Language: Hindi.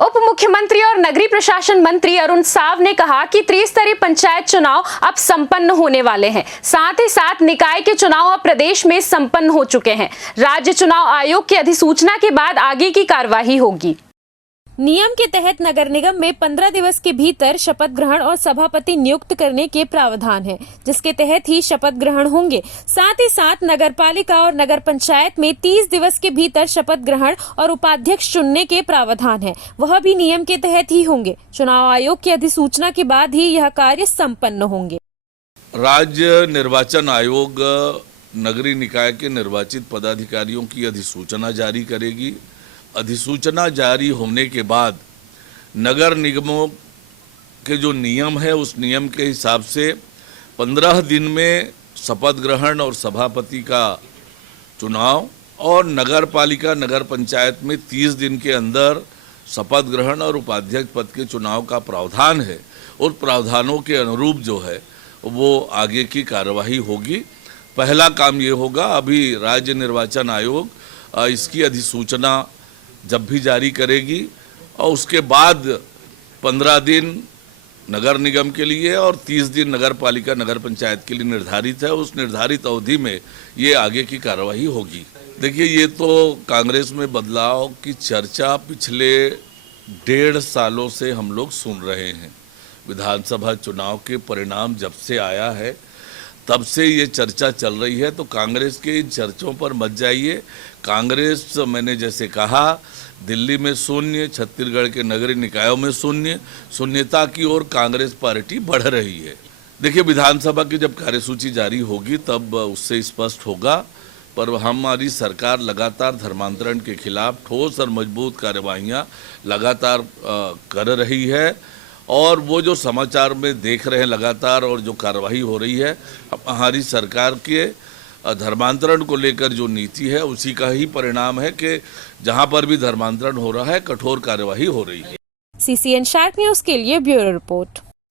उप मुख्यमंत्री और नगरीय प्रशासन मंत्री अरुण साव ने कहा कि त्रिस्तरीय पंचायत चुनाव अब संपन्न होने वाले हैं। साथ ही साथ निकाय के चुनाव अब प्रदेश में संपन्न हो चुके हैं। राज्य चुनाव आयोग की अधिसूचना के बाद आगे की कार्यवाही होगी। नियम के तहत नगर निगम में 15 दिवस के भीतर शपथ ग्रहण और सभापति नियुक्त करने के प्रावधान है, जिसके तहत ही शपथ ग्रहण होंगे। साथ ही साथ नगर पालिका और नगर पंचायत में 30 दिवस के भीतर शपथ ग्रहण और उपाध्यक्ष चुनने के प्रावधान है, वह भी नियम के तहत ही होंगे। चुनाव आयोग की अधिसूचना के बाद ही यह कार्य संपन्न होंगे। राज्य निर्वाचन आयोग नगरीय निकाय के निर्वाचित पदाधिकारियों की अधिसूचना जारी करेगी। अधिसूचना जारी होने के बाद नगर निगमों के जो नियम है उस नियम के हिसाब से 15 दिन में शपथ ग्रहण और सभापति का चुनाव और नगर पालिका नगर पंचायत में 30 दिन के अंदर शपथ ग्रहण और उपाध्यक्ष पद के चुनाव का प्रावधान है। उन प्रावधानों के अनुरूप जो है वो आगे की कार्यवाही होगी। पहला काम ये होगा, अभी राज्य निर्वाचन आयोग इसकी अधिसूचना जब भी जारी करेगी और उसके बाद 15 दिन नगर निगम के लिए और 30 दिन नगर पालिका नगर पंचायत के लिए निर्धारित है। उस निर्धारित अवधि में ये आगे की कार्यवाही होगी। देखिए, ये तो कांग्रेस में बदलाव की चर्चा पिछले 1.5 सालों से हम लोग सुन रहे हैं। विधानसभा चुनाव के परिणाम जब से आया है तब से ये चर्चा चल रही है, तो कांग्रेस के इन चर्चों पर मत जाइए। कांग्रेस, मैंने जैसे कहा, दिल्ली में शून्य, छत्तीसगढ़ के नगरीय निकायों में शून्यता की ओर कांग्रेस पार्टी बढ़ रही है। देखिए, विधानसभा की जब कार्यसूची जारी होगी तब उससे स्पष्ट होगा, पर हमारी सरकार लगातार धर्मांतरण के खिलाफ ठोस और मजबूत कार्यवाहियाँ लगातार कर रही है। और वो जो समाचार में देख रहे हैं लगातार और जो कार्रवाई हो रही है, हमारी सरकार के धर्मांतरण को लेकर जो नीति है उसी का ही परिणाम है कि जहां पर भी धर्मांतरण हो रहा है कठोर कार्यवाही हो रही है। CCN शार्प न्यूज़ के लिए ब्यूरो रिपोर्ट।